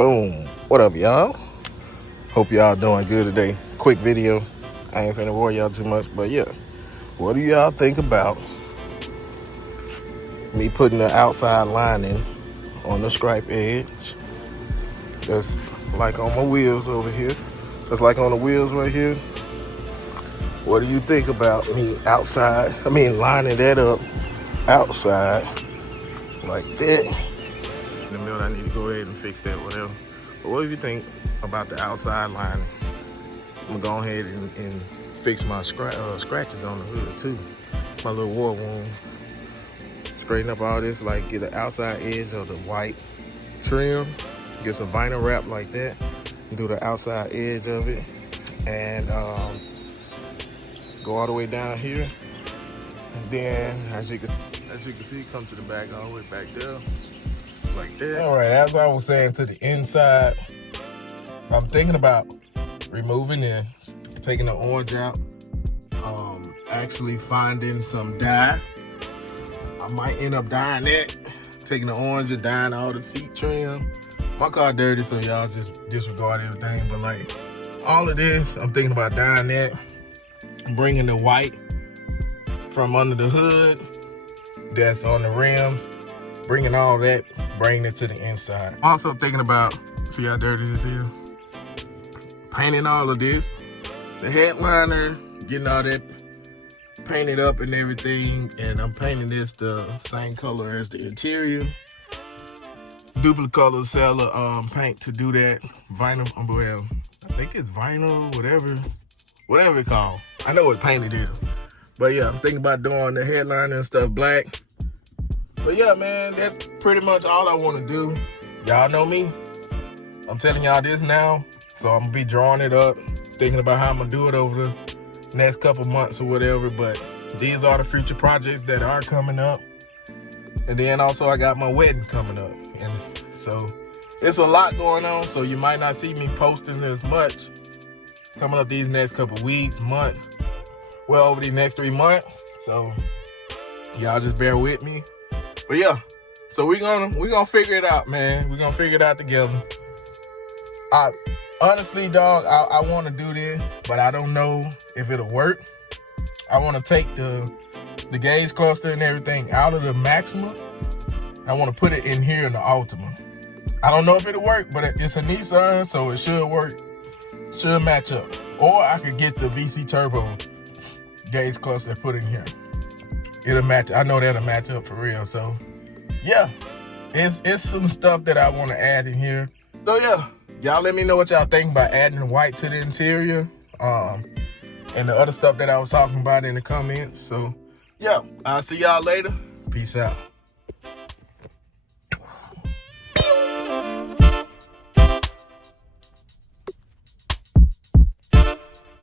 Boom. What up, y'all? Hope y'all doing good today. Quick video. I ain't finna worry y'all too much, but yeah. What do y'all think about me putting the outside lining on the stripe edge? That's like on my wheels over here. That's like on the wheels right here. What do you think about me lining that up outside like that? In the middle, I need to go ahead and fix that, whatever. But what do you think about the outside lining? I'm gonna go ahead and fix my scratches on the hood too. My little war wounds. Straighten up all this, like get the outside edge of the white trim. Get some vinyl wrap like that. Do the outside edge of it. And go all the way down here. And then, as you can see, come to the back, all the way back there. Like that. All right, as I was saying, to the inside, I'm thinking about removing this, taking the orange out, actually finding some dye. I might end up dyeing that, taking the orange and dyeing all the seat trim. My car dirty, so y'all just disregard everything, but like all of this, I'm thinking about dyeing that, bringing the white from under the hood that's on the rims, bringing all that, bringing it to the inside. Also thinking about, see how dirty this is? Painting all of this. The headliner, getting all that painted up and everything, and I'm painting this the same color as the interior. Duplicate color seller paint to do that. Vinyl, well, I think it's vinyl, whatever it's called. I know what paint it is. But yeah, I'm thinking about doing the headliner and stuff black. But yeah, man, that's pretty much all I want to do. Y'all know me. I'm telling y'all this now, so I'm gonna be drawing it up, thinking about how I'm gonna do it over the next couple months or whatever. But these are the future projects that are coming up. And then also I got my wedding coming up. And so it's a lot going on, so you might not see me posting as much coming up these next couple weeks, months, well, over these next 3 months. So y'all just bear with me. But yeah, so we're gonna figure it out, man. We're gonna figure it out together. Honestly, dog, I want to do this, but I don't know if it'll work. I want to take the gauge cluster and everything out of the Maxima. I want to put it in here in the Altima. I don't know if it'll work, but it's a Nissan, so it should work. Should match up. Or I could get the VC Turbo gauge cluster put in here. It'll match. I know that'll match up for real. So yeah, it's some stuff that I want to add in here. So yeah, y'all let me know what y'all think about adding white to the interior, and the other stuff that I was talking about in the comments. So yeah, I'll see y'all later. Peace out.